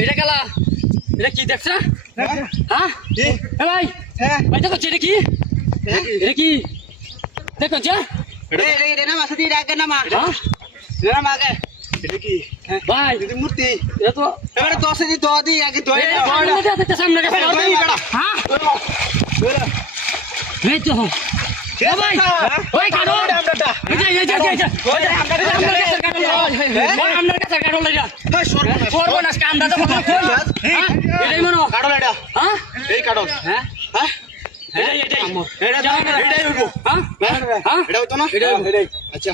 এটা গেলা এটা কি দেখছ হ্যাঁ ভাই ভাই দেখো এটা কি এটা কি দেখো যা এটা না মাসে দিয়ে রাখে না মা না মাকে এটা কি ভাই এটা মূর্তি এটা তো এবারে 10 দি 10 দি আগে ধরে এটা সামনে গেছে হ্যাঁ এই তো ভাই ওই কাটো এই যে আমরা কাছে কাটো লাগা সর্বনাশ কামটা তো কত কই হ্যাঁ এটাই মনো কাটো এটা হ্যাঁ এই কাটো হ্যাঁ হ্যাঁ এটাই এটাই হইবো হ্যাঁ হ্যাঁ এটা হইতো না এটাই আচ্ছা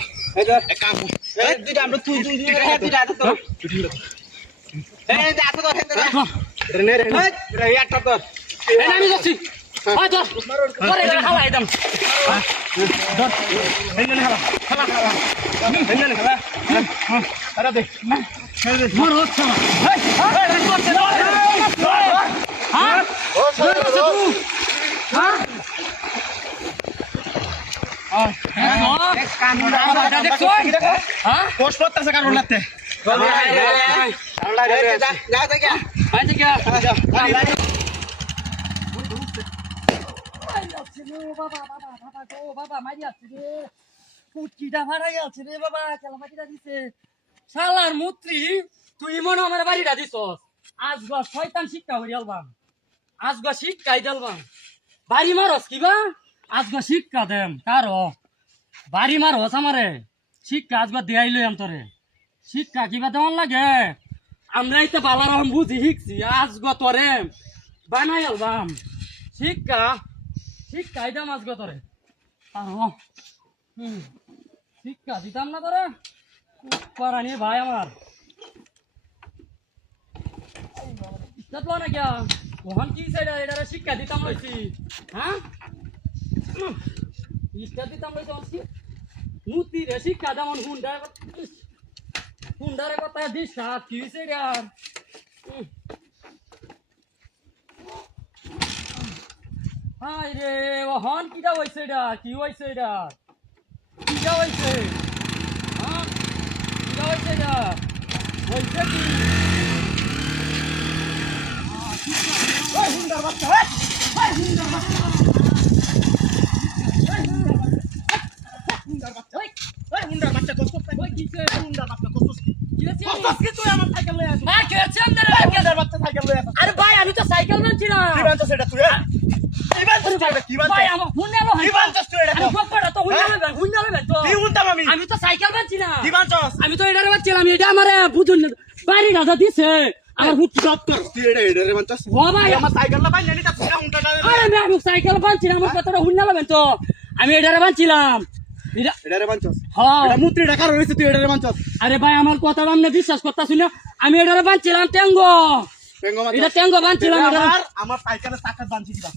এক কাম এই দুইটা আমরা তুই দুইটা তো এই দাঁত তো হেন রে রে একটা তো এই আমি যাচ্ছি হয় তো পরে খাওয়া একদম ধর হেন নে খালা হেন নে খালা আরে দে মোর হচ্ছে এই হ্যাঁ পোস্ট করতেছে কারণ লাগতে যা যা যা শালার মুত্রি তুই মনে আমার বাড়িটা দিস আজ গা শয়তান শিক্ষা হয়ে আলবাম আজ গা শিক্ষাই দিলবাম বাড়ি মারস কিবা আজ গা শিক্ষা দেম কারো বাড়ি মারস আমারে শিক্ষা আজ গা দেয়াই লই তোরে শিক্ষা কিবা দেওয়ার লাগে আমরাই তো বালার রকম বুঝি শিখছি আজ গা তোরে বানাই আলবাম শিক্ষা শিক্ষাই দাম আজ গা তোরে আরো শিক্ষা দিতাম না তোরে করানি ভাই আমার দেখলো না क्या ওখান কি সাইড এটারে শিক্ষা দিতাম লইছি হ্যাঁ শিক্ষা দিতাম লইছি অনসি মুতি রে শিক্ষা দামন হুন্ডারে কথা দিস সাত কি সাইড আর হাই রে ওখান কিটা হইছে এটা কি হইছে এটা কিটা হইছে হ্যাঁ কিটা হইছে এটা হইছে কি হুন্ডার বাচ্চা হুন্ডার বাচ্চা হুন্ডার বাচ্চা কষ্ট ওই কিছে হুন্ডার বাচ্চা কষ্ট কি হচ্ছে কষ্ট কি তুই আমার সাইকেল লয়ে আসিস হ্যাঁ কি হচ্ছে আপনারা হুন্ডার বাচ্চা সাইকেল লয়ে আসিস আরে ভাই আমি তো সাইকেল মানছি না কি বানছস এটা তুই কি বানছস এটা কি বানছস ভাই আমার হুন্ডালো কি বানছস তুই এটা আমি গপ্পটা তো হুন্ডালো তো কি হুন্ডাম আমি তো সাইকেল মানছি না কি বানছস আমি তো এটারে বাচ্চালাম এটা আমারে বুঝুন বাড়ি রাজা দিছে আমার হুট সব কর তুই এটা রে বানছস ও ভাই আমার সাইকেল না বাননি তা তুই হুন্ডাটা আরে আমি সাইকেল বানছি না আমার কথাটা হুন্ডালো তো আমি এটারে বানছিলাম এটা রে বানছস হ্যাঁ এটা মুত্রি ঢাকা রইছে তুই এটা রে বানছস আরে ভাই আমার কথা আপনি বিশ্বাস করতাছ না আমি এটারে বানছিলাম টেঙ্গো টেঙ্গো মাছ এটা টেঙ্গো বানছিলাম এটা আমার সাইকেলে চাকা বানছি দিবা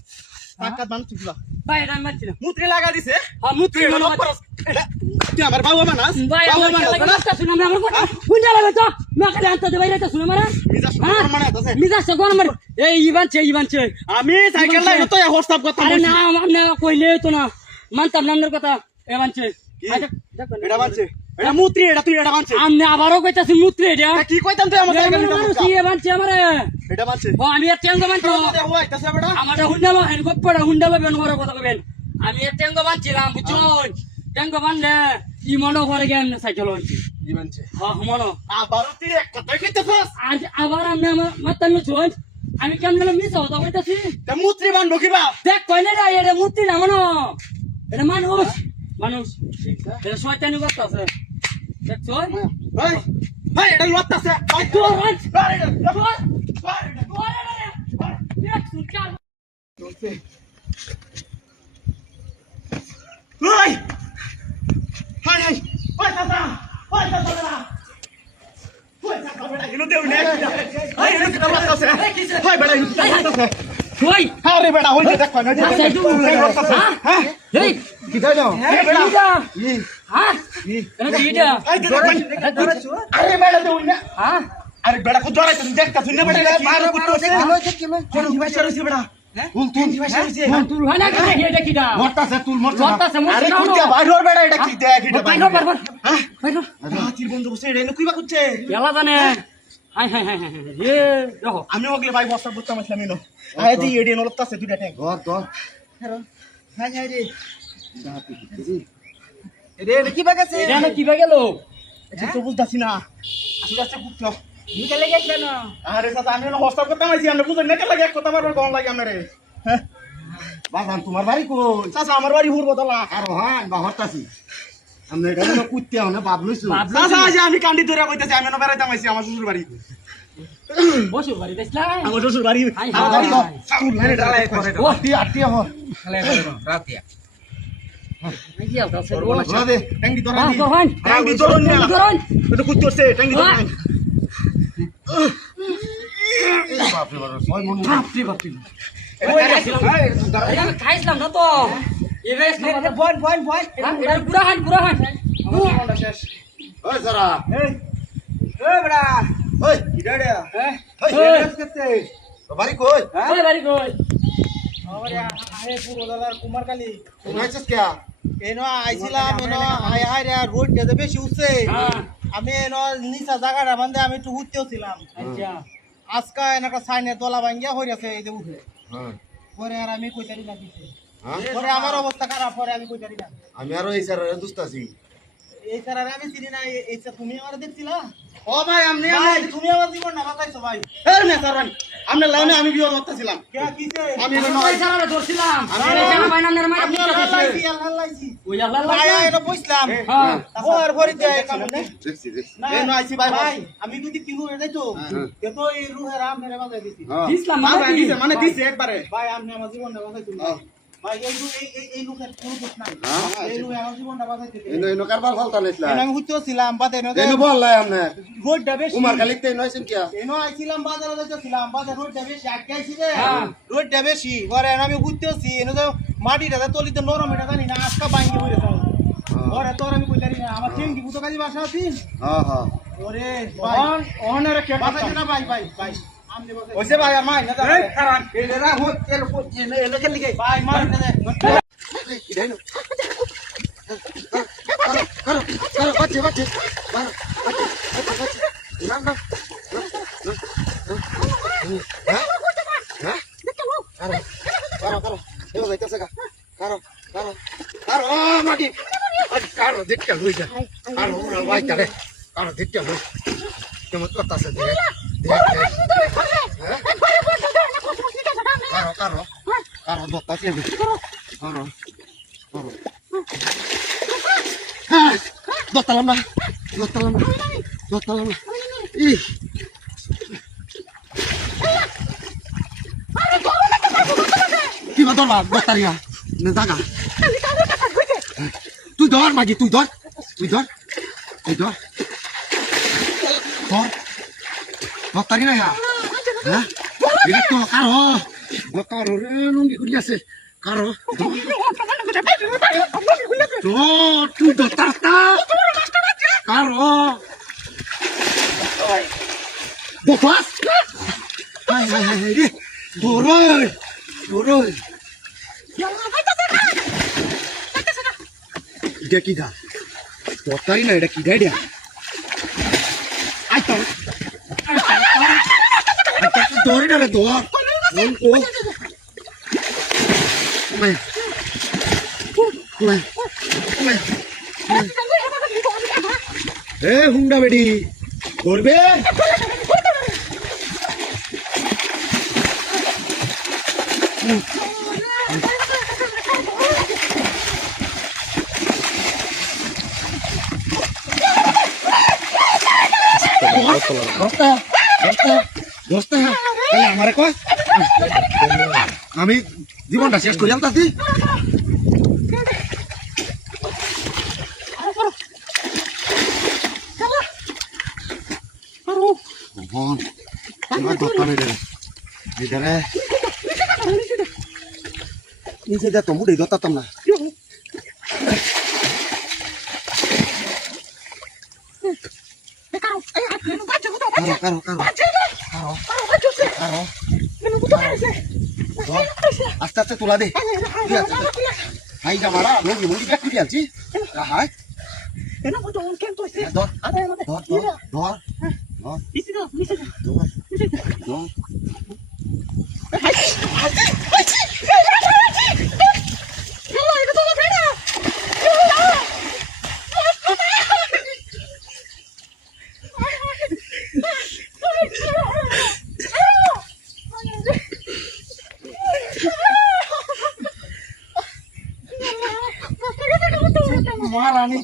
চাকা বানছি দিবা ভাই এটা আমি বানছিলাম মুত্রি লাগা দিছে হ্যাঁ মুত্রি তুই মনে লক করস তুই আমার বাবা মানাস ভাই বাবা আমার মানাস না কথা শুনুন আমার কথা হুন্ডা লাগে তো নকালে আনতে দে বাইরে তো শুনুন মারা মিজাজ গরম মানে আছে মিজাজ গরম মার এই ইবানছে আমি সাইকেল নাই তো হোয়াটসঅ্যাপ করতে আরে না আপনি কইলে তো না মানতাম না আপনার কথা এবানছে এটা বানছে এটা মুত্রি এটা তুই এটা বানছে আপনি আবারও কইতাছেন মুত্রি এটা কি কইতাম তুই আমার সাইকেল কি এবানছে আমারে এটা বানছে ও আমি টেঙ্গো বানছো দেখো আইতাছে বেটা আমার হুন্ডালো হেন গপ্পড়া হুন্ডালো বেন বড় কথা কইবেন আমি টেঙ্গো বানছিলাম বুঝছুন টেঙ্গো বানলে ই মনো করে গেম না সাইকেল হইছে কি বানছে হ্যাঁ মনো আবার তুই এক কথা কইতাছস আজ আবার আমি আমার মাতানো ছুন আমি কেমন মিস হতো কইতাছি তা মুত্রি বানবো কিবা দেখ কইলে রে এটা মূর্তি না মনো এটা মানুষ এটা শয়তানি করতেছে দেখছো ভাই ভাই এটা লত্তাছে ভাই তোর রাজ ভাই এটা ভাই হাই হাই ভাই দাদা ভাই দাদা ভাই দাদা বেটা এনো দেউ নে ভাই এনো কি লত্তাছে ভাই বেটা এনো লত্তাছে কই আরে বেটা হইছে দেখ না আচ্ছা একটু হ্যাঁ এই কি দাও দাও এই বেটা হ্যাঁ এনে কিটা আরে বেটা দেউ না হ্যাঁ আরে বেটা কো জড়াই তুমি দেখতা শুনলে বেটা মারো কুত্তছে কোন ভাষা রইছে বেটা কোন ভাষা রইছে তুই হয় না কি এটা কিটা মরতাছে তুল মরতাছে মরতাছে, মরছে আরে না, কুত্তা না। বাইর বেটা এটা কি দেখ এটা বাইর বাইর হ্যাঁ বাইর হাতির বন্ধু বসে এটা কইবা করছে এলা জানে হাই হাই হাই হাই রে দেখো আমি ওগলে ভাই বস্তা বুঝতাম আসলাম ইনো আয় দি এডি নলতাছে দুইটা ট্যাঙ্ক ধর হাই হাই রে রে কি বাগাছে এটা না কিবা গেল এটা তো বুঝতাছি না আসলে আছে কুত্তা নিতে লেগে কেন আরে সাথে আমি হস্তাব করতাম আইছি আমরা বুঝেন না লাগে এক কথা বারবার গন লাগে আমরে হ্যাঁ বাজান তোমার বাড়ি কই চাচা আমার বাড়ি হুর বদলা আর হ্যাঁ বাহরতাছি আমি এটা যেন কুত্তে হনে বাপ লইছো চাচা আজ আমি কান্দি ধরে কইতাছি আমি না বেড়াইতাম আইছি আমার শ্বশুর বাড়ি বসো বাড়ি দেখলা আমার শ্বশুর বাড়ি হাই, আমার বাড়ি হাই, চাউল নাই ডালাই করে ও আটি আটি হ কি আলতা আছে বলা দে ট্যাঙ্কি ধরে হ্যাঁ কখন ট্যাঙ্কি ধরে না ধরুন এটা কুত্তে হচ্ছে ট্যাঙ্কি ধরে বাপরে বাপ ছয় মন বাপরে বাপরে আমি খাইছিলাম না তো এবেস না বয় বয় বয় এটা পুরা হান শেষ ওই সারা এই এই বড়া ওই কিডাড়ে হ্যাঁ এই ওই। শেষ করতে তো বাড়ি কই ওই বাড়ি কই আমারে আরে পুরো দলার কুমারকালী নাইছিস কে এনো আইছিলাম এনো আই আই রে রোড তে বেশি উঠছে হ্যাঁ আমি এনো নিচা জায়গাটা বান্ধে আমি একটু উঠতেও ছিলাম আচ্ছা আজকা এনেকা সাইনে তলা ভাঙ্গিয়া হইরাছে এই যে উঠে হ্যাঁ পরে আর আমি কইতারি না কিছু হ্যাঁ পরে আমার অবস্থা খারাপ পরে আমি কইতারি না আমি আরো এই সারা দুস্তাছি এই স্যার আর আমি চিনি না এই স্যার তুমি আমার দেখছিলা ও ভাই আমনে ভাই তুমি আমার জীবন না বাঁচাইছো ভাই এর না স্যার আমনে লাউনে আমি বিয়ে করতেছিলাম কে কিছে আমি এনো ওই সারা ধরছিলাম আমি জানা পাই না আমার মাইরা আমি পিটা লাইছি দিছে আল্লাহ লাইছি ওই আল্লাহ ভাই আল্লাহ এনো বসলাম হ্যাঁ ওর ভরি দেয় কাম নে দেখছি দেখছি এনো আইছি ভাই ভাই আমি যদি কিনু এ যাইতো তে তো এই রুহে রাম মেরে বাজাই দিছি হ্যাঁ দিছলাম ভাই মানে দিছে মানে দিছে একবারে ভাই আমনে আমার জীবনটা বাঁচাইছো ভাই এই লোকের কোনো দোষ নাই এই লোক আমার জীবনটা বাঁচাইছে এনো এনো কারবার ফালতা নাইছলা আমি হুইতো ছিলাম বাদে এনো বল লাই আমনে রোডটা বেশি উমার কালিতে নইছেন কি এনো আইছিলাম বাজারে যাইতেছিলাম বাজার রোডটা বেশি আটকাইছি রে হ্যাঁ। রোডটা বেশি পরে আমি বুঝতেছি এনো তো মাটিটা তলিতে নরম এটা জানি না আজকা বাইঙ্গে হয়ে যাও পরে তোর আমি কইলারি না আমার চেঙ্গি বুতো কাজী বাসা আছি হ্যাঁ হ্যাঁ ওরে ভাই ওহনে রে কে বাসাইছে না ভাই ভাই ভাই আমনে বাসাই ওইছে ভাই আর মাই না এই কারণ এলে রা হো এলে কে লিগে ভাই মার না দে কি দেন কারো বাচ্চা বাচ্চা কারো বাচ্চা বাচ্চা না না হ্যাঁ হ্যাঁ কারো কারো এও যাইতাছে কা কারো কারো কারো মাটি কারো দেখতে লই যা কারো উড়া বাইতা রে কারো দেখতে লই কেমন করতাছে দেখ দেখ কারো কারো কারো দত্তাছে কারো কারো দত্তালাম না দত্তালাম না দত্তালাম না ই কি বা দরবা দত্তারিয়া নে জাগা তুই ধর মাগি তুই ধর তুই ধর তুই ধর ধর দত্তারি না হ্যাঁ এটা তো কারো রে লুঙ্গি খুলি আছে কারো তুই দত্তারটা কারো দত্তাস হাই হাই হাই রে তোরই তোরই এটা কি দা দত্তারি না এটা কি দা এটা আইতা ধরে না রে ধর ও Mày Mày Mày Ê Hunda বেডি করবে দোস্ত আমারে কয় আমি জীবনটা শেষ করি আলতাছি নিজে দে তো মুড়ি ধরতাম না কারো আস্তে আস্তে তোলা দে হাই জামারা মুড়ি মুড়ি কাটি দিয়েছি হাই ধর ধর ধর ধর মহারানী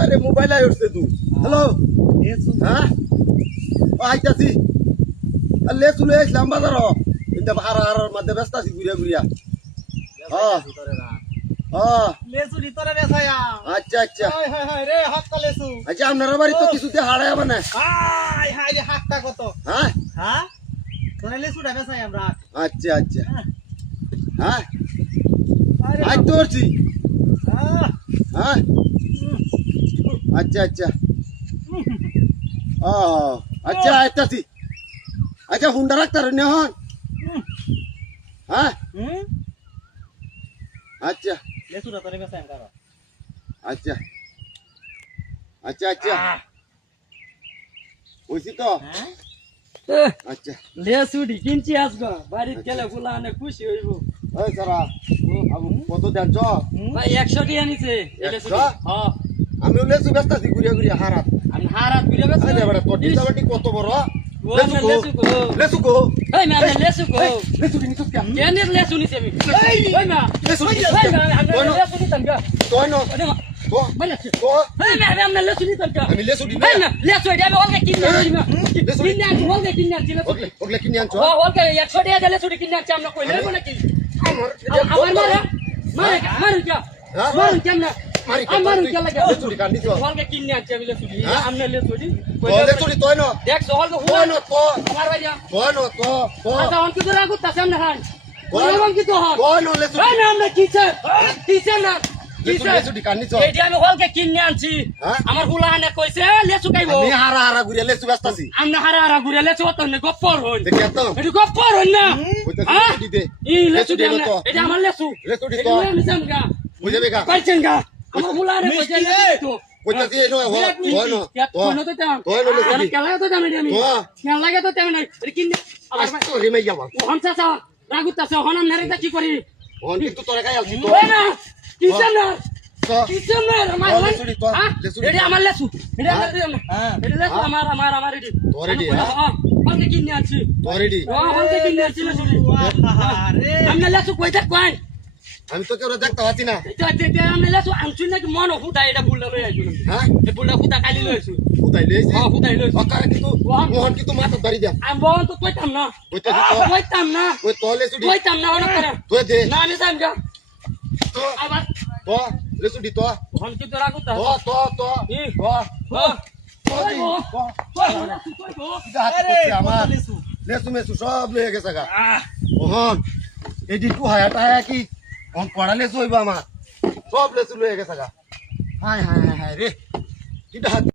अरे मोबाइल आयो से तू हेलो हाँ आइताছি ले तू ले लंबा दारो इंदा हार मध्य व्यस्त आছি ঘুরিয়া ঘুরিয়া হ্যাঁ হ্যাঁ লেসু ভিতরে বেছায়া আচ্ছা আচ্ছা হাই হাই হাই রে হাতটা লেসু আচ্ছা আপনার বাড়ি তো কিছুতে হাড়ায় মানে হাই হাই রে হাতটা কত হ্যাঁ হ্যাঁ তোরে লেসুটা বেছাই আমরা আচ্ছা আচ্ছা হ্যাঁ আরে আজ তো করছি হ্যাঁ হ্যাঁ अच्छा अच्छा अच्छा आयताছি अच्छा हुंडा রাখতার নে হন হ্যাঁ আচ্ছা লেসুটা তোরে বেছাই আমরা আচ্ছা আচ্ছা আচ্ছা হইছি তো আচ্ছা লেসুডি কিনছি আজগো বাড়িত গেলে ফুলা অনেক খুশি হইব ওই সারা আবু কত দেনছ ভাই 100 টাকা নিছে এই লেসুডি 100? হ্যাঁ আমি লেসু ব্যস্ত আছি ঘুরিয়া ঘুরিয়া হারাত আমি হারাত ঘুরে গেছি আরে বেটা তোর ডিসাবাটি কত বড় ও না লেসু গো লেসু গো এই মা লেসু গো লেসু দিন তো কেন কেন লেসু নিছে আমি এই মা লেসু এই মা আমি লেসু নিতাম গা তোয় ন ওরে মা তো মানে তো এই মা আমি লেসু নিতাম গা আমি লেসু দিন এই না লেসু এটা আমি ওকে কিনে আনছি মা কিনে আনছি ওকে কিনে আনছি লেসু ওগলে কিনে আনছ ও ওকে 100 টাকা দিলে লেসু কিনে আনছি আমরা কই লেবো নাকি আমার মারে মারে কি হ্যাঁ? মারুন কেন না মারি মারুন কেন লাগে লেসু দি কান্দি তো হলকে কিনে আনছি আমি লেসু হ্যাঁ? আমনে লেসু দি তো লেসু দি তোয় ন দেখ হলকে তোয় ন তো আমার ভাইয়া তোয় ন তো আচ্ছা অন কি তোরা গুতা সামনে হান ওরকম কি তো হন তোয় ন লেসু এই না আমরা কিছে না লেসু দি কান্দি তো এই যে আমি হলকে কিনে আনছি হ্যাঁ? আমার হুলা আনে কইছে লেসু খাইবো আমি হারা হারা ঘুরিয়া লেসু ব্যস্ত আছি আমনে হারা ঘুরে লেসু তো নে গপ্পর হই দেখি তো এটু গপ্পর হই না কইতাছি হ্যাঁ? লেসু দি দে এই লেসু দে দি তো এটা আমার লেসু লেসু দি এটা তো আমি সামগা বুঝাবে গা পাইছেন গা আমার হুলা আনে কইছে লেসু কইতাছি এই নয় তোয় ন তো তেম তোয় ন লেসু দি কেলা তো তেম আমি তো কেন লাগে তো তেম নাই এটা কিনে আবার আস্তো রিমাই যাবা হনসা সা রাগুতাছে হনাম নেরেটা কি করি অন কিন্তু তোরে গায় আলছি তো ওই না কিছে না তো কিছে না আমার ও, লেসু দি তো, লেসু দি। এটা আমার লেসু এটা আমার হ্যাঁ। এটা লেসু আমার এটি তোর এটি, হ্যাঁ? হনকে কিনে আনছি তোরে দি হনকে কিনে আনছি লেসু আমি লেসু কইতা কই আমি তো কেউ দেখতে পাচ্ছি না আমি লেসু আনছি নাকি মন হুদা এটা বুলটা লই আইছো হ্যাঁ এই বুলটা হুদা কালি লই আইছো উতাই লইছি হুদাই লই অকারে কিন্তু মোহন কিন্তু মাথা ধরি দে আমি বল তো কইতাম না কইতাছি তো কইতাম না ওই তো লেসু দি কইতাম না হন করে তুই দে না আমি যাম গা তো আবার তো লেসু দি তো হন কি তোরা গুতা তো তো তো ই। তো আমার লেসু মেসু সব লয়ে গেছে গা মোহন এডি টু হায়াটা কি অন পড়া লেসু হইবা আমার সব লেসু লয়ে গেছে গা হায় হায় হায় রে কিটা